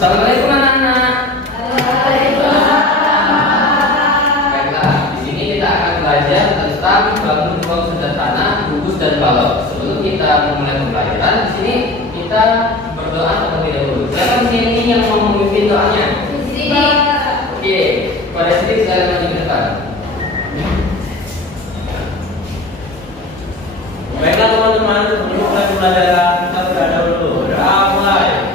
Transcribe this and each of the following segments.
Assalamualaikum anak-anak. Baiklah, di sini kita akan belajar tentang bangun ruang sederhana, gugus dan balok. Sebelum kita memulai pembelajaran, di sini kita berdoa terlebih dahulu. Siapa di sini yang mau memimpin doanya? Oke, pada sini saya maju ke depan. Baiklah teman-teman, sebelum mulai pembelajaran kita berdoa dulu. Doa mulai.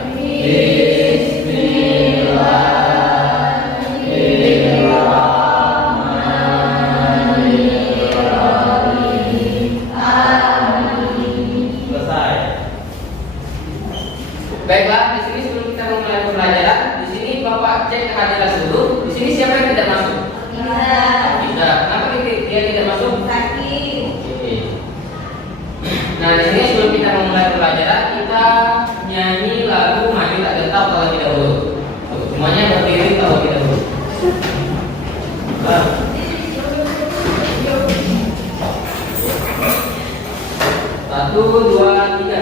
Selesai. Baiklah, di sini sebelum kita memulai pembelajaran, di sini Bapak cek kehadiran dulu. Di sini siapa yang tidak masuk? Tidak. Kenapa dia tidak masuk? Oke. Nah, di sini sebelum kita memulai pembelajaran, kita nyanyi lagu Maju Tak Gentar terlebih dahulu. Semuanya berdiri terlebih dahulu. Satu, dua, tiga.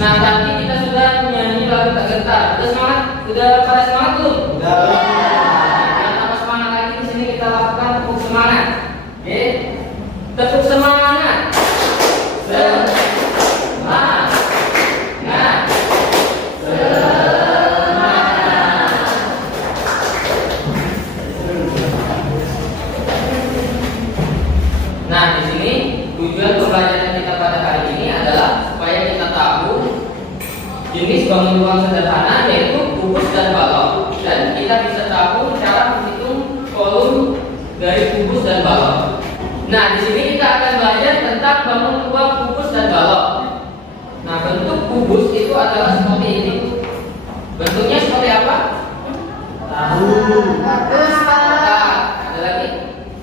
Nah, tadi kita sudah menyanyi lagu Tak Gentar. Udah semangat? Udah pada semangat belum? Udah. Jangan tambah semangat lagi. Di sini kita lakukan tepuk semangat. Oke? Tepuk semangat. Semangat. Nah, di sini tujuan pembelajaran kita pada hari ini adalah supaya kita tahu jenis bangun ruang sederhana yaitu kubus dan balok, dan kita bisa tahu cara menghitung kolom dari kubus dan balok. Nah, di sini kita akan belajar tentang bangun ruang kubus dan balok. Nah, bentuk kubus itu adalah seperti ini. Bentuknya seperti apa? Kotak. Ada lagi?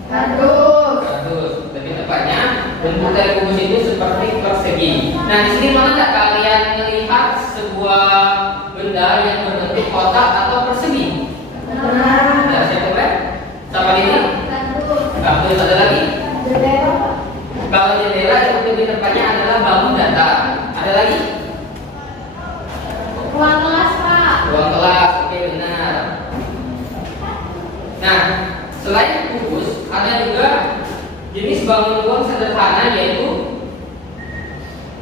Kardus. Lebih tepatnya, bentuk dari kubus itu seperti persegi. Nah, di sini mana nggak kalian melihat sebuah benda yang berbentuk kotak atau persegi? Nah, siapa coba? Siapa ini? Kardus. Ada lagi? Kalau jendela itu lebih tepatnya adalah bangun datar. Ada lagi? Ruang kelas, Pak. Ruang kelas. Oke, benar. Nah, selain kubus, ada juga jenis bangun ruang sederhana yaitu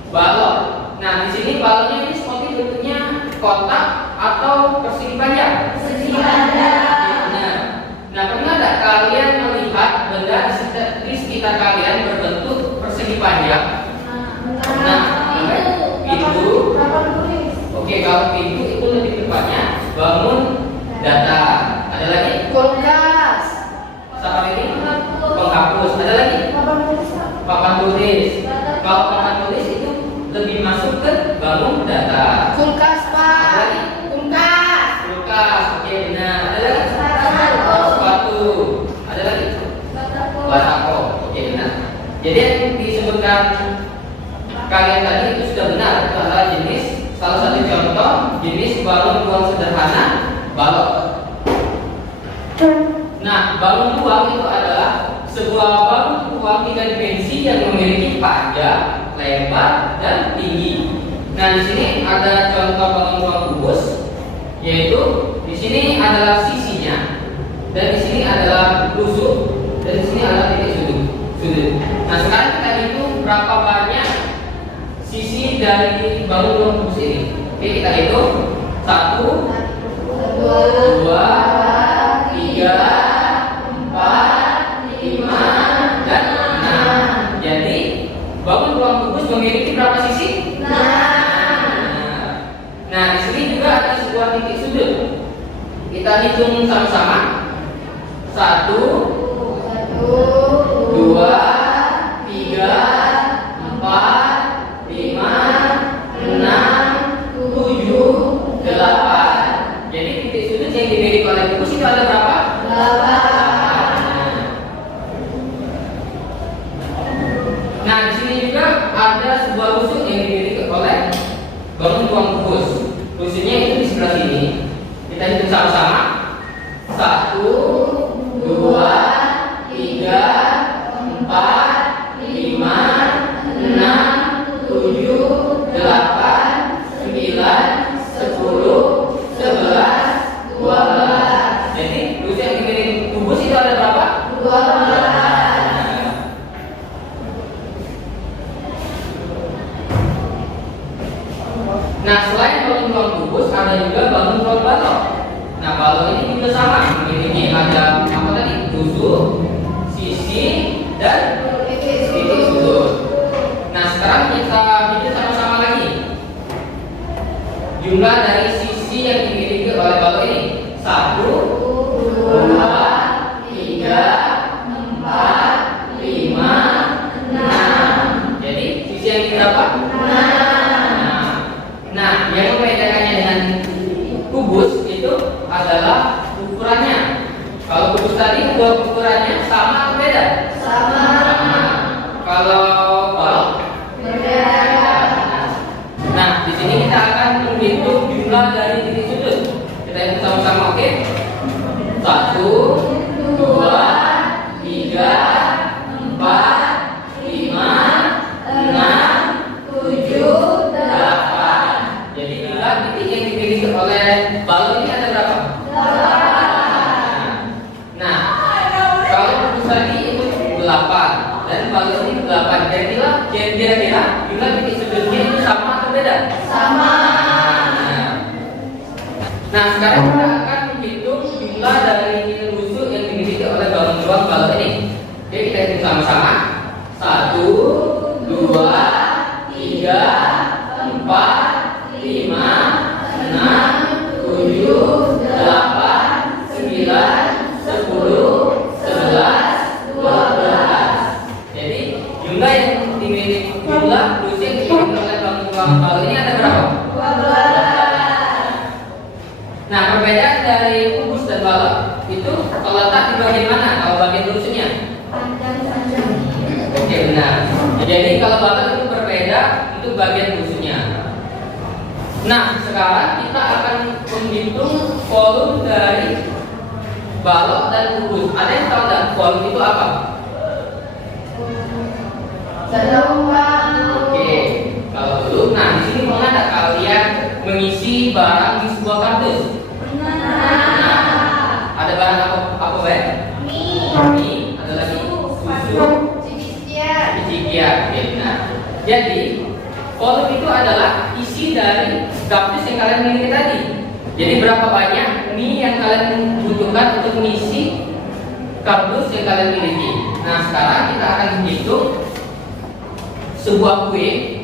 balok. Nah, di sini baloknya ini seperti bentuknya kotak atau persegi panjang. Nah, pernah tidak kalian melihat benda di sekitar kalian berbentuk persegi panjang? Nah, pintu. Oke, kalau pintu itu lebih tepatnya bangun datar. Ada lagi? Siapa ini? Penghapus. Ada lagi? Papan tulis. Kalau papan tulis itu lebih masuk ke bangun datar. Ada lagi? Kulkas. Oke, benar. Ada lagi? Sepatu. Ada lagi? Batako. Oke, benar. Jadi yang disebutkan kalian tadi itu sudah benar. Itu adalah jenis, salah satu contoh jenis bangun ruang sederhana balok. Nah, bangun ruang itu adalah sebuah bangun ruang 3 dimensi yang memiliki panjang, lebar, dan tinggi. Nah, di sini ada contoh bangun ruang kubus, yaitu di sini adalah sisinya, dan di sini adalah lusuk, dan di sini adalah titik sudut. Nah, sekarang kita hitung berapa banyak sisi dari bangun ruang kubus ini. Oke, kita hitung 1, 2, 3, 4, 5, dan 6. Jadi bangun ruang kubus hitung sama-sama. 1, 2, 3, 4, 5, 6, 7, 8. Jadi titik sudut yang dimiliki oleh kubus itu ada berapa? 8. Nah, di sini juga ada sebuah rusuk yang dimiliki oleh bangun ruang kubus. Rusuknya itu di sebelah sini. Kita hitung sama-sama. 1, 2, 3, 4, 5, 6, 7, 8, 9, 10, 11, 12. Jadi rusuk yang dimiliki kubus itu ada berapa? 12. Nah, selain balon ruang kubus, ada juga balon ruang balok. Nah, balon ini juga sama, memiliki ada apa tadi? Rusuk, sisi, dan titik sudut. Nah, sekarang kita hitung sama-sama lagi jumlah dari sisi yang dimiliki oleh balon ini. 1, 2, 3, 4, 5, 6. Jadi sisi yang berapa? 6. Nah, yang membedakannya dengan kubus itu adalah ukurannya. Kalau kubus tadi ukurannya sama atau beda? Sama. Kalau balok berbeda. Nah, di sini kita akan menghitung jumlah dari titik sudut. Kita hitung sama-sama, oke? 1, 2, 3, 4, 5, 6, 7, 8. Jadi jumlah titik yang dimiliki oleh balon ini ada berapa? 8. Nah, kalau kubus tadi itu 8 dan balon ini 8. Kira-kira jumlah titik sudutnya itu sama atau beda? Sama. Nah, sekarang kita akan menghitung jumlah dari rusuk yang dimiliki oleh balon ruang balon ini. Oke, kita hitung sama-sama. 1, 2, 3, 4, 5, 6, 7, 8, 9, 10, 11, 12. Jadi jumlah yang dimiliki rusuk yang dimiliki oleh balon ini ada berapa? 12. Nah, perbedaan dari kubus dan balon itu terletak di bagian mana? Kalau bagian rusuknya? Oke, benar. Jadi kalau balon itu berbeda untuk bagian rusuknya. Nah, sekarang kita akan menghitung volume dari balok dan kubus. Ada yang tahu nggak volume itu apa? Oke, kalau belum, nah di sini pernah nggak kalian mengisi barang di sebuah kardus? Nah, ada barang apa ya? Mie, ada lagi susu, cicikian. Oke, nah, jadi volume itu adalah isi dari kardus yang kalian miliki tadi. Jadi berapa banyak mie yang kalian butuhkan untuk mengisi kardus yang kalian miliki. Nah, sekarang kita akan menghitung sebuah kue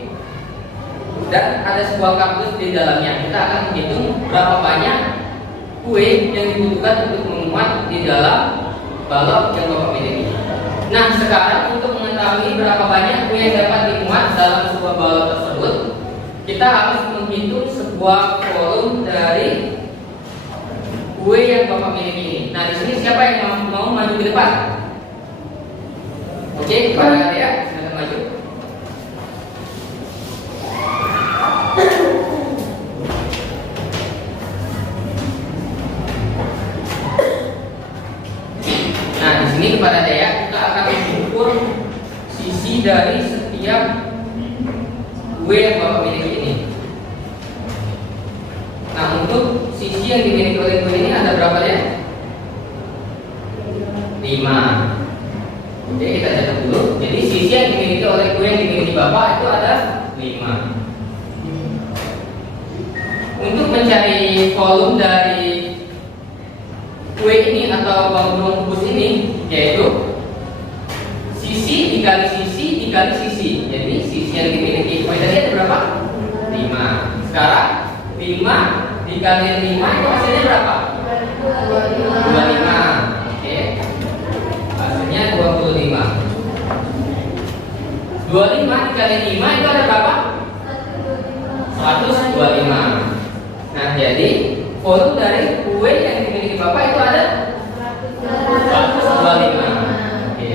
dan ada sebuah kardus di dalamnya. Kita akan menghitung berapa banyak kue yang dibutuhkan untuk memuat di dalam balok yang Bapak miliki. Nah, sekarang untuk mengetahui berapa banyak kue yang dapat dimuat dalam sebuah balok tersebut, kita harus menghitung sebuah volume dari kue yang Bapak miliki ini. Nah, di sini siapa yang mau maju ke depan? Oke, kepada Adia, silakan maju. Nah, di sini kepada Dea kita akan mengukur sisi dari setiap kue yang Bapak miliki ini. Nah, untuk sisi yang dimiliki oleh kue ini ada berapa ya? 5. Oke, kita catat dulu. Jadi sisi yang dimiliki oleh kue yang dimiliki Bapak itu ada 5. Untuk mencari volume dari kue ini atau bangun kubus ini, yaitu sisi dikali sisi dikali sisi. Jadi sisi yang dimiliki kue tadi ada berapa? 5. Sekarang 5 dikali 5 itu hasilnya berapa? Oke. Hasilnya 25. 25 dikali 5 itu ada berapa? 125. Nah, jadi volume dari kue yang dimiliki Bapak itu ada 125. Oke.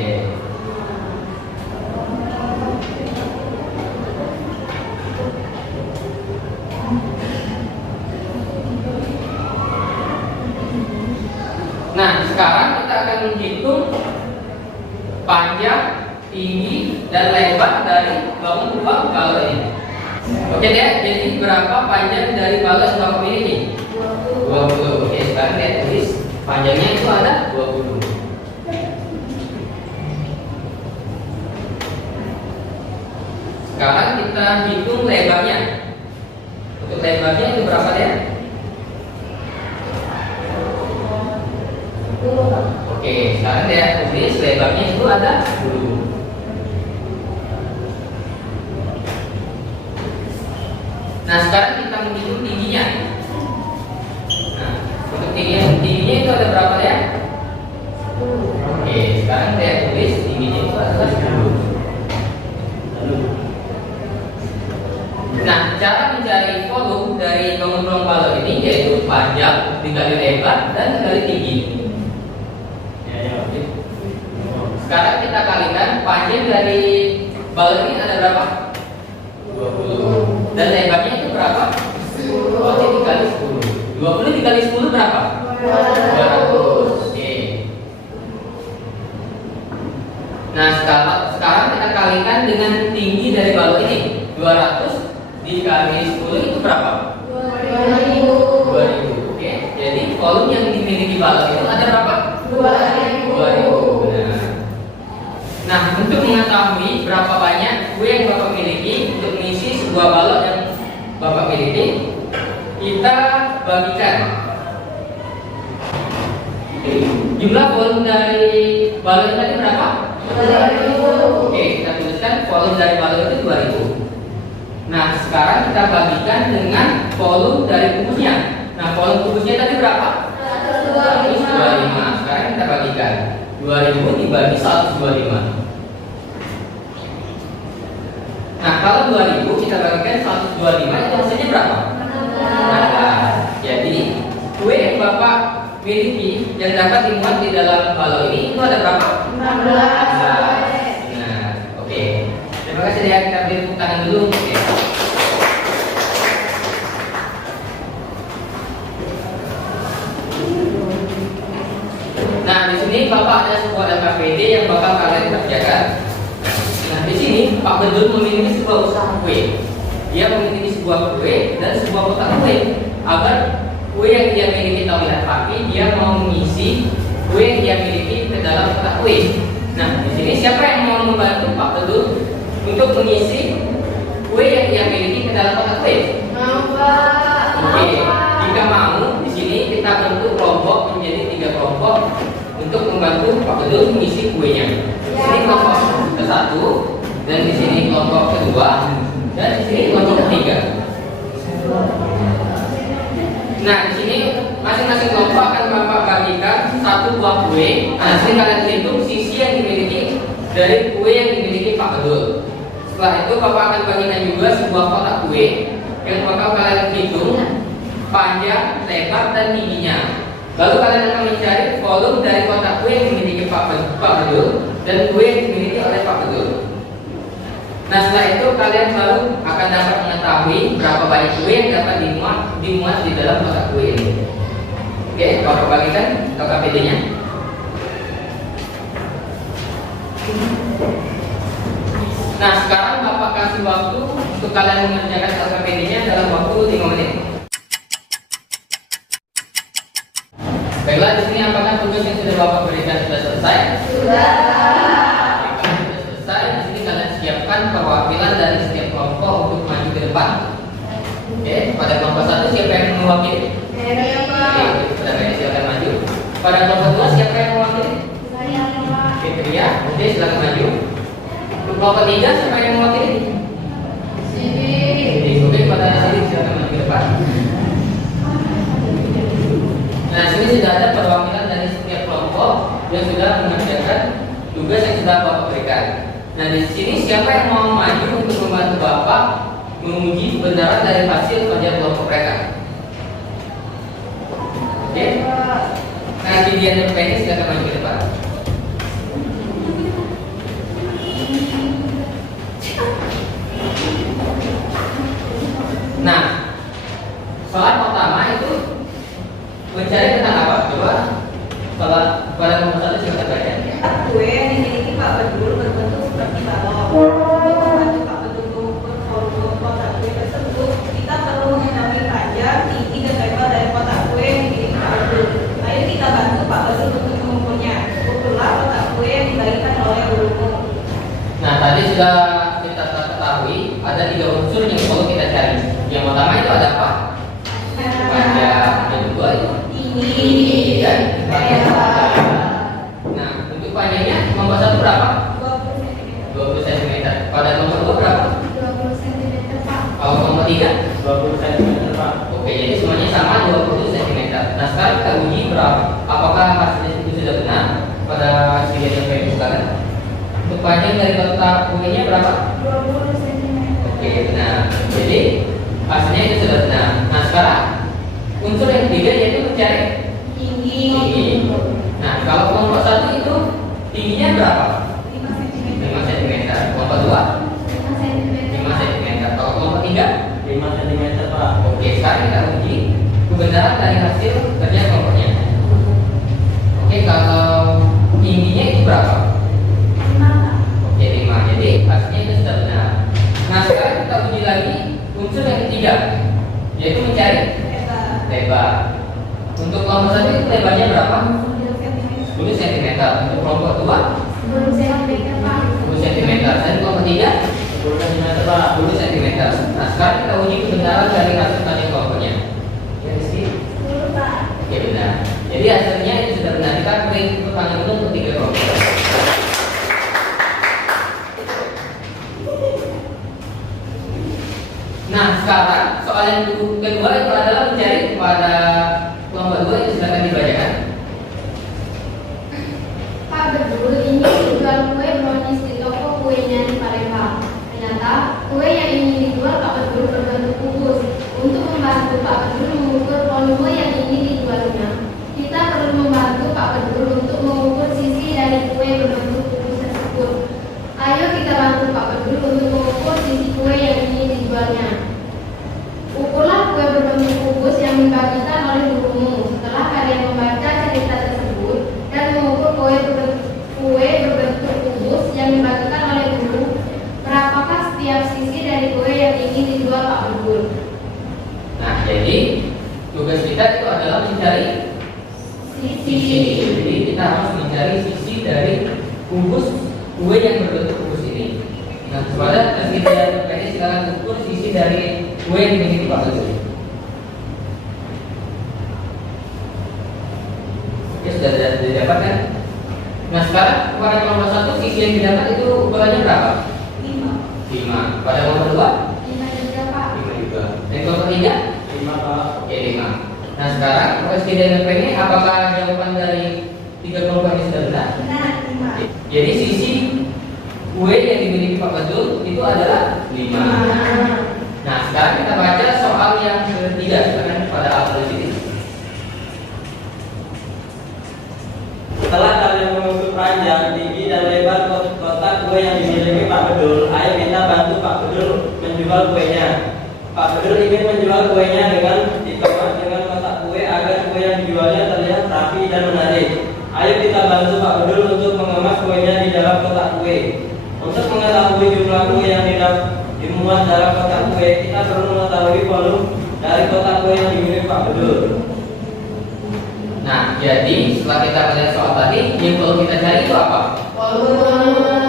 Nah, sekarang kita akan menghitung panjang, tinggi, dan lebar dari bangun dua balok ini. Oke deh, jadi berapa panjang dari balok yang Bapak miliki? 20. Oke, sekarang lihat tulis panjangnya itu ada 20. Sekarang kita hitung lebarnya. Untuk lebarnya itu berapa deh? Oke, sekarang lihat tulis lebarnya itu ada 10. Nah, sekarang kita menghitung tingginya. Nah, untuk tingginya itu ada berapa ya? Oke, sekarang saya tulis tingginya itu adalah 10. Nah, cara mencari volume dari bangun balok ini yaitu panjang dikali lebar dan dikali tinggi. Sekarang kita kalikan panjang dari balok ini ada berapa? 20. Dan lebarnya itu berapa? 10. Berarti dikali 10. 20 dikali 10 berapa? 200. Oke. Nah, sekarang kita kalikan dengan tinggi dari balok ini. 200 dikali 10 itu berapa? 2000. Oke. Jadi volume yang dimiliki balok itu ada berapa? 2000. Nah, untuk mengetahui berapa banyak kue yang Bapak miliki untuk mengisi sebuah balok yang Bapak miliki, kita bagikan jumlah volume dari balok tadi berapa? 2000. Oke, kita tuliskan volume dari balok itu 2000. Nah, sekarang kita bagikan dengan volume dari kubusnya. Nah, volume kubusnya tadi berapa? 125. Sekarang kita bagikan 2000 dibagi 125. Nah, kalau 2000 kita bagikan 125 itu hasilnya berapa? 16. Jadi kue yang Bapak miliki yang dapat dimuat di dalam balok ini itu ada berapa? 16. Nah, oke. Terima kasih ya, kita beri tepuk tangan dulu. Oke. Nah, di sini Bapak ada sebuah LKPD yang bakal kalian kerjakan. Nah, di sini Pak Bedul memiliki sebuah usaha kue. Dia memiliki sebuah kue dan sebuah kotak kue. Agar kue yang dia miliki tahu pakai, dia mau mengisi kue yang dia miliki ke dalam kotak kue. Nah, di sini siapa yang mau membantu Pak Bedul untuk mengisi kue yang dia miliki ke dalam kotak kue? Mau, Pak. Oke, jika mau, di sini kita bentuk kelompok menjadi 3 kelompok untuk membantu Pak Bedul mengisi kuenya. Di sini kelompok ke-1 dan di sini kelompok kedua dan di sini kelompok ketiga. Nah, di sini masing-masing kelompok akan Bapak bagikan 1 buah kue. Nah, di sini kalian hitung sisi yang dimiliki dari kue yang dimiliki Pak Bedul. Setelah itu Bapak akan bagikan juga sebuah kotak kue yang bakal kalian hitung panjang, lebar, dan tingginya. Lalu kalian akan mencari volume dari kotak kue yang dimiliki Pak Bedul dan kue yang dimiliki oleh Pak Bedul. Nah, setelah itu kalian baru akan dapat mengetahui berapa banyak kue yang dapat dimuat di dalam kotak kue ini. Oke, Bapak bagikan LKPD-nya. Nah, sekarang Bapak kasih waktu untuk kalian mengerjakan LKPD-nya dalam waktu 5 menit. Baiklah, di sini apakah tugas yang sudah Bapak berikan sudah selesai? Sudah. Jika sudah selesai, di sini kalian siapkan perwakilan dari setiap kelompok untuk maju ke depan. Oke, pada kelompok 1 siapa yang mewakili? Saya, Pak. Oke, saudara silakan maju. Pada kelompok 2 siapa yang mewakili? Saya, Pak. Oke, Pria. Oke, silakan maju. Untuk kelompok 3 siapa yang mewakili? Sini. Oke, pada sini silakan maju ke depan. Nah, sini sudah ada perwakilan dari setiap kelompok yang sudah mengerjakan tugas yang sudah Bapak berikan. Nah, di sini siapa yang mau maju untuk membantu Bapak menguji kebenaran dari hasil kerja kelompok mereka? Oke? Nah, Gideon dan Penny silakan maju ke depan. Nah, soal pertama itu mencari tentang apa? Coba kalau pada nomor 1 silakan baca. Kue yang dimiliki Pak Bedul berbentuk seperti balon. Untuk membantu Pak Bedul mengukur volume kotak kue tersebut, kita perlu mengetahui panjang, tinggi, dan lebar dari kotak kue yang dimiliki Pak Bedul. Ayo kita bantu Pak Bedul untuk mengukurnya. Ukurlah kotak kue yang dibagikan oleh gurumu. Nah, tadi sudah kita ketahui ada 3 unsur yang perlu kita cari. Yang pertama itu ada apa? Panjang. Yang kedua itu tinggi dan lebar. Nah, untuk panjangnya nomor 1 berapa? 20 cm. Pada nomor 2 berapa? 20 cm Pak. Kalau nomor 3? 20 cm Pak. Oke, jadi semuanya sama 20 cm. Nah, sekarang kita uji berapa? Apakah hasilnya itu sudah benar pada hasilnya yang kayak misalkan? Untuk panjang dari kotak kuenya berapa? 20 cm. Oke, benar. Jadi hasilnya itu sudah benar. Nah, sekarang unsur yang ketiga yaitu mencari Tinggi. tinggi. Nah, kalau kelompok 1 itu tingginya berapa? 5 cm. 5 cm. Kelompok 2 5 cm. 5 cm. Kalau kelompok 3 5 cm Pak. oke, sekarang kita uji kebenaran dari hasil kerja kelompoknya. Oke, kalau tingginya itu berapa? 5 Pak. Oke, 5. Jadi hasilnya itu sudah benar. Nah, sekarang kita uji lagi unsur yang ketiga, yaitu mencari lebar. Untuk kelompok 1 itu lebarnya berapa? 10 cm. Untuk kelompok 2 10 cm Pak. 10 cm. Dan kelompok 3 10 cm Pak. 10 cm. Nah, sekarang kita uji kebenaran dari hasil kerja kelompoknya. Ya, Rizky? 10 Pak. Oke, benar. Jadi hasilnya itu sudah benar. Kita beri tepuk tangan dulu untuk 3 kelompok. Nah, sekarang soal yang kedua itu adalah mencari pada kelompok 2 itu silakan dibacakan. Pak Bedul, ini jual kue brownies di toko kuenya di Palembang. Ternyata kue yang ingin dijual Pak Bedul berbentuk kubus. Untuk membantu Pak Bedul mengukur volume yang ingin dijualnya, kita perlu membantu Pak Bedul untuk mengukur sisi dari kue berbentuk kubus tersebut. Ayo kita bantu Pak Bedul untuk mengukur sisi kue yang ingin dijualnya. Ukurlah kue berbentuk kubus yang dibagikan oleh gurumu. Setelah kalian membaca cerita tersebut dan mengukur kue berbentuk kubus yang dibagikan oleh guru, berapakah setiap sisi dari kue yang ingin dijual Pak Bedul? Nah, jadi tugas kita itu adalah mencari sisi. Jadi kita harus mencari sisi dari kubus kue yang berbentuk kubus ini. Nah, kepada kesediaan PNS silakan ukur sisi dari kue yang dimiliki Pak Bedul. Oke, sudah didapatkan. Nah, sekarang kepada kelompok 1 sisi yang didapat itu ukurannya berapa? 5. Pada nomor 2 5 juga Pak. 5 juga. Dan kelompok 3 5 Pak. oke, 5. Nah, sekarang presiden ini apakah jawaban dari 3 kelompok ini sudah benar? Benar 5. Jadi sisi kue yang dimiliki Pak Bedul itu adalah 5. Nah, sekarang kita baca soal yang ketiga silakan pada awal di sini. Setelah kalian mengukur panjang, tinggi, dan lebar kotak kue yang dimiliki Pak Bedul, ayo kita bantu Pak Bedul menjual kuenya. Pak Bedul ingin menjual kuenya dengan dikemas dengan kotak kue agar kue yang dijualnya terlihat rapi dan menarik. Ayo kita bantu Pak Bedul untuk mengemas kuenya di dalam kotak kue. Untuk mengetahui jumlah kue yang dimuat dalam kotak kue, kita perlu mengetahui volume dari kotak kue yang dimiliki Pak Bedul. Nah, jadi setelah kita melihat soal tadi, yang perlu kita cari itu apa?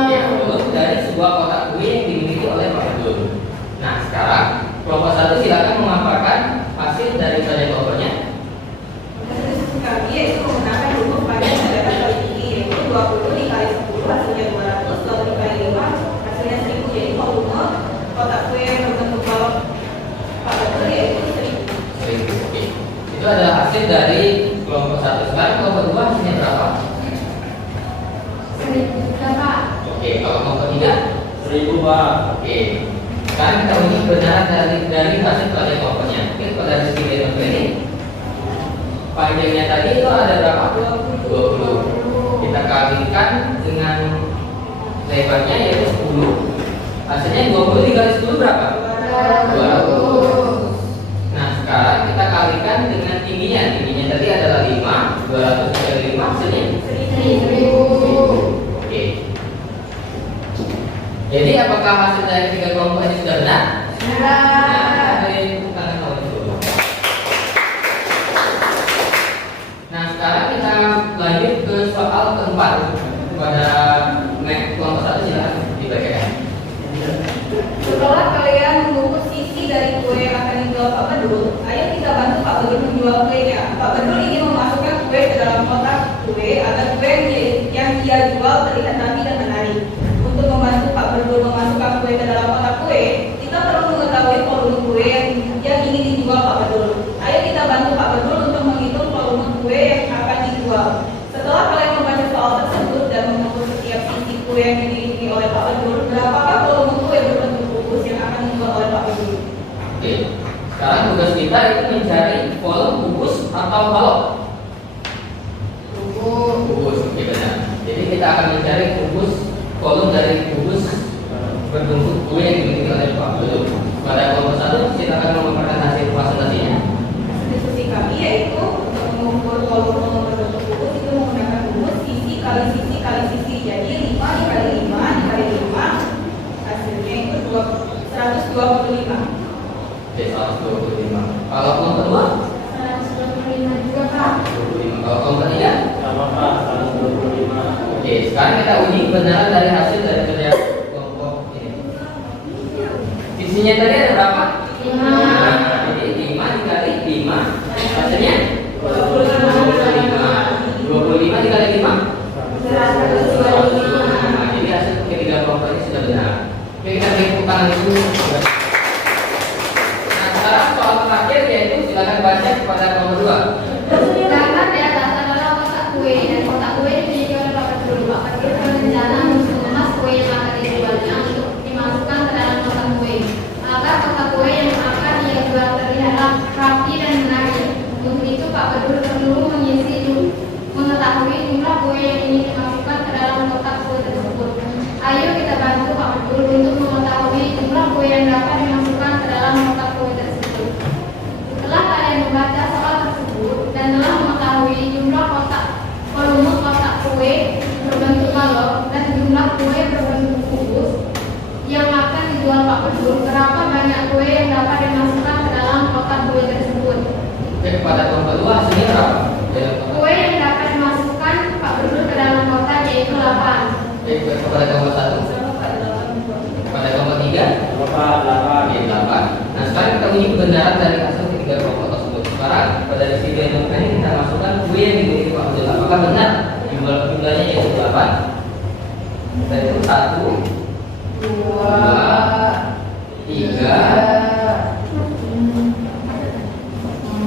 Ya, volume dari sebuah kotak kue yang dimiliki oleh Pak Bedul. Nah, sekarang kelompok 1 silakan memaparkan hasil dari kerja kelompoknya. Hasil kami yaitu menggunakan rumus panjang dan lebar kali tinggi, yaitu 20 dikali 10 hasilnya 200, lalu dikali 5 hasilnya 1000. Jadi volume kotak kue yang berbentuk balon Pak Bedul yaitu 1000. 1000. Oke. Itu adalah hasil dari kelompok 1. Sekarang kelompok 2 hasilnya berapa? 1000 juga, Pak. Oke, kalau kelompok 3? 1000 Pak. Oke. Sekarang kita uji kebenaran dari hasil pelajaran kelompoknya. Oke, pada segi kelompok ini panjangnya tadi itu ada berapa? 20. Kita kalikan dengan lebarnya yaitu 10. Hasilnya 20 dikali 10 berapa? 200. Nah, sekarang kita kalikan dengan tingginya. Tingginya tadi adalah 5. 200 dikali 5 hasilnya 1000. Oke. Jadi apakah hasil dari 3 kelompok ini sudah benar? Nah, dari tangan kawan dulu. Nah, sekarang kita lanjut ke soal keempat. Pada kelompok 1 silakan dibacakan. Setelah kalian mengukur sisi dari kue yang akan dijual Pak Bedul, ayo kita bantu Pak Bedul menjual kuenya. Pak Bedul ingin memasukkan kue ke dalam kotak kue agar kue yang dia jual terlihat rapi dan menarik. Untuk membantu Pak Bedul memasukkan kue ke dalam kotak kue, kita perlu mengetahui volume kue yang ingin dijual Pak Bedul. Ayo kita bantu Pak Bedul untuk menghitung volume kue yang akan dijual. Setelah kalian membaca soal tersebut dan mengukur setiap sisi kue yang dimiliki oleh Pak Bedul, berapakah volume kue berbentuk bungkus yang akan dijual oleh Pak Bedul? Oke. Sekarang tugas kita itu mencari volume bungkus atau balok. Bungkus, oke benar. Jadi kita akan mencari bungkus volume dari bungkus berbentuk kue yang dimiliki oleh Pak Bedul. Pada kelompok 1 silakan memaparkan hasil presentasinya. Diskusi kami yaitu untuk mengukur volume berbentuk bungkus itu menggunakan bungkus sisi kali sisi kali sisi. Jadi 5 dikali 5 dikali 5 hasilnya itu 125. Oke, 125. Kalau kelompok 2? 125 juga, Pak. 25. Kalau kelompok 3? Sama Pak, 125. Oke, sekarang kita uji kebenaran dari hasil dari kerja kelompok ini. Sisinya tadi ada berapa? 5. Nah, jadi 5 dikali 5 hasilnya 25 dikali 5 125. Nah, jadi hasil ketiga kelompok ini sudah benar. Oke, kita tepuk tangan dulu. Nah, sekarang soal terakhir yaitu silakan baca kepada kelompok 2. Gambar di atas adalah kotak kue dan kotak kue dimiliki oleh Pak Bedul. Pak Bedul berencana mengemas kue yang akan dijualnya untuk dimasukkan ke dalam kotak kue. Agar kotak kue yang akan ia jual terlihat rapi dan menarik. Untuk itu Pak Bedul perlu mengetahui jumlah kue yang ingin dimasukkan ke dalam kotak kue tersebut. Ayo kita bantu Pak Bedul untuk mengetahui jumlah kue yang dapat dimasukkan ke dalam kotak kue tersebut. Setelah kalian membaca soal tersebut dan telah mengetahui jumlah volume kotak kue berbentuk balok dan jumlah kue berbentuk kubus yang akan dijual Pak Bedul, berapa banyak kue yang dapat dimasukkan ke dalam kotak kue tersebut? Oke, pada kelompok 2 hasilnya berapa? Kue yang dapat dimasukkan Pak Bedul ke dalam kotak yaitu 8. Oke, kepada kelompok 1. Pada kelompok 3? Bapak, 8. Oke, 8. Nah, sekarang kita uji kebenaran dari hasil ketiga kelompok tersebut. Sekarang pada sisi kelompok ini kita masukkan kue yang dimiliki Pak Bedul. Apakah benar jumlahnya yaitu 8? Kita hitung 1, 2, 3,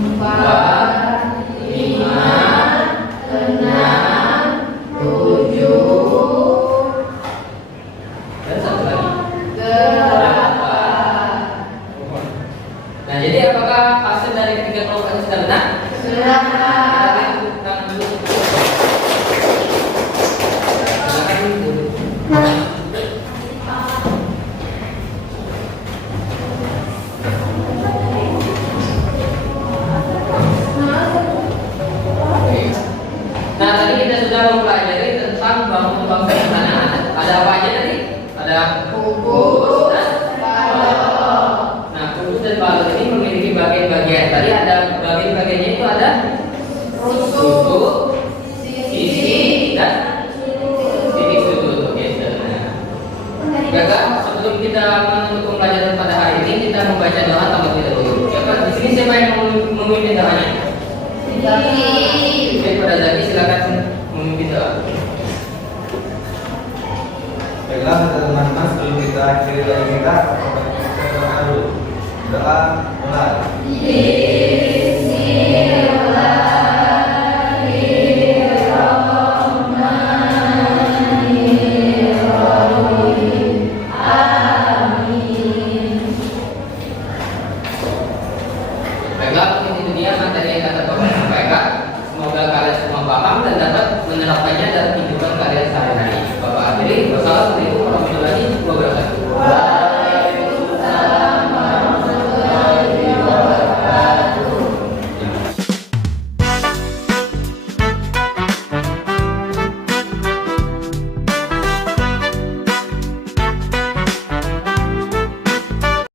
4, 5, 6, 7, dan satu lagi 8. Nah, jadi apakah hasil dari ketiga kelompok ini sudah benar? Sudah. Kita tepuk tangan dulu. Silakan duduk. Oke. Nah, tadi kita sudah mempelajari tentang bangun-bangun sederhana. Ada apa aja tadi? Ada kubus dan balok. Nah, kubus dan balok ini memiliki bagian-bagian. Tadi ada bagian-bagiannya itu ada rusuk, sisi, dan titik sudut. Oke, sederhana. Gagal. Sebelum kita menutup pembelajaran pada hari ini, kita membaca doa terlebih dahulu. Siapa di sini siapa yang memimpin doanya? Oke, pada Zaki silakan memimpin doa. Baiklah teman-teman, sebelum kita akhiri dari kita berdoa dulu. Doa mulai.